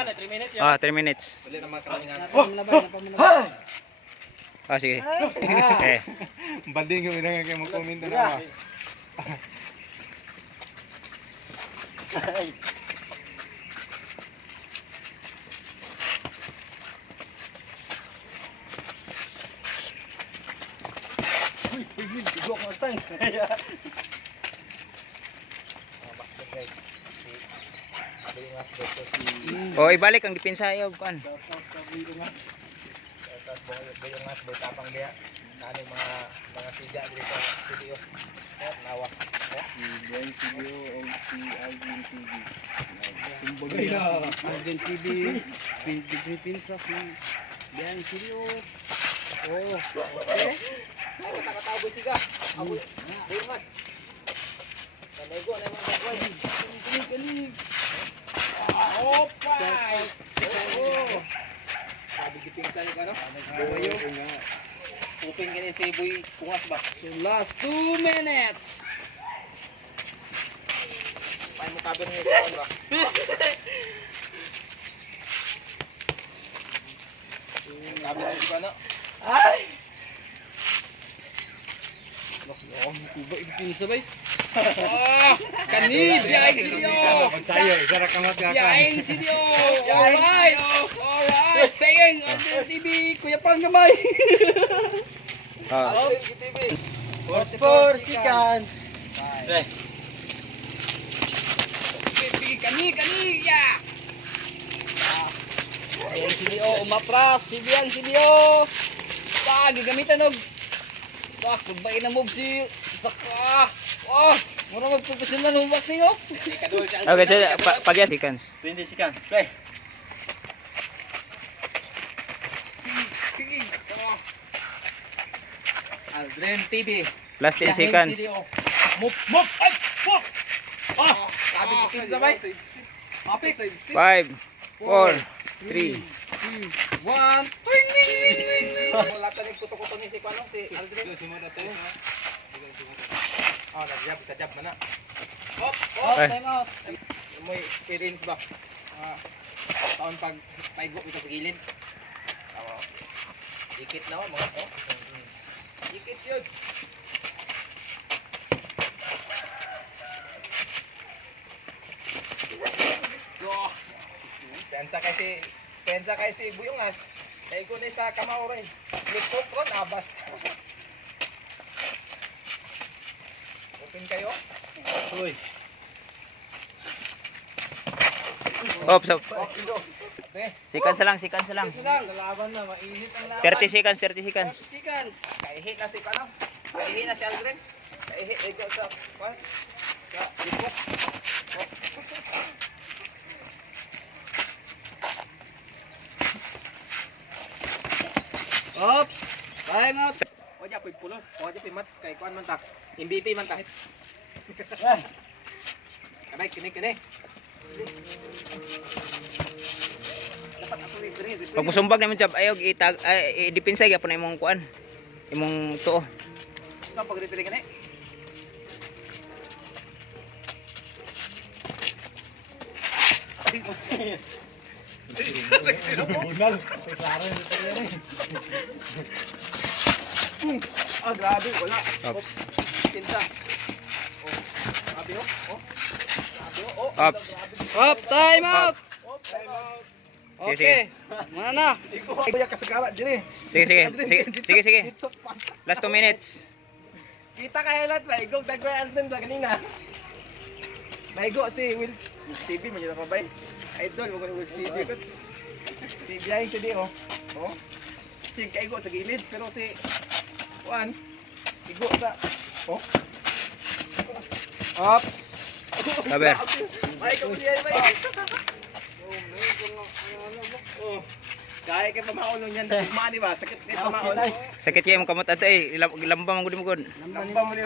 Ah, 3 minutes. Ah, sige. Eh. Banding yung inang kayo mag-comment na. O, ibalik ang depensa ayaw kuan. Mga siga dito sa studio. Nawa. Buhay video o si Alvin TV. Alvin TV, Philippines of Bian Serious. Oh, okay. Ay, katakataw siga. Aboy mas. Sanay ko na mga kagway. Kini. Opa! Oh! Sabi giting sa ni kano? Bayo. Uping kini si Boy Kungas ba? So last 2 minutes. May mo kaber ni kon ba? Kaber ni ba Ay! Oh, kuba ibig sabay. Ah, kani biyaing studio. Sayo, isara kamat ka. Biyaing studio. Alright. Alright. Pengeng Alvin TV, Kuya Pang gamay. Ah. TV. 44 seconds. Pre. Kani ya. Biyaing studio umatras, si Biyaing studio. Gagamitan og kumbay na move si Taka. Oh, mura mag-professional ng boxing oh. Okay, so pag-yan seconds. 20 seconds. Pre. Aldrin TV. Last 10 seconds. Move. Ay, fuck. Ah, sabi ko kin sabay. Apik. 5, 4, 3. 1. Wing wing wing wing wing. Wala ta ning puto-puto ni si Kuano si Aldrin. Oh, nag-jab man na. Hop, Ay. time out. Mo experience ba? Taon pag paigo ito sa gilid. Tawo. Dikit na mga to. Dikit 'yun. Pensa kay si Buyongas. Kay ko ni sa kamao ron. Likop ron abas. Open kayo. Uy. Oops, so, Te, seconds lang. laban na mainit ang laban. 30 seconds. Seconds. Kaihi na si Kuano. Kaihi na si Aldrin. Kaihi ikaw sa kuan. Sa likop. Oops. Time out. O ja poy pulos. O ja poy mats kay kuan man ta. MVP man ta. Kabay kini. Dapat ako ni. Pag musumbag naman job, ayaw i-depensa gyapon na imong kuan. Imong tuo. Sa pag-referee kani. Ah, grabe, wala. Oops. Tinta. Oh, grabe oh. Oh. Grabe oh. Oops. Up. Time out. Oh, time out. Okay. Mana na? Ikaw ay kasagara dire. Sige. Last 2 minutes. Kita ka highlight ba? Igog dagway Alvin ba kanina? Maigo si Will TV man yun kabay. Idol mo ko Will TV ko. Si Biyahe si di oh. Oh. Si kaigo sa gilid pero si Juan igo sa oh. Up. Saber. Maigo diay bay. Oh. Kaya kay pamaon niyan dagma di ba? Sakit kay pamaon. Sakit kay imong kamot ato eh. Ilamba man gud mo gud. Lamba mo niyo.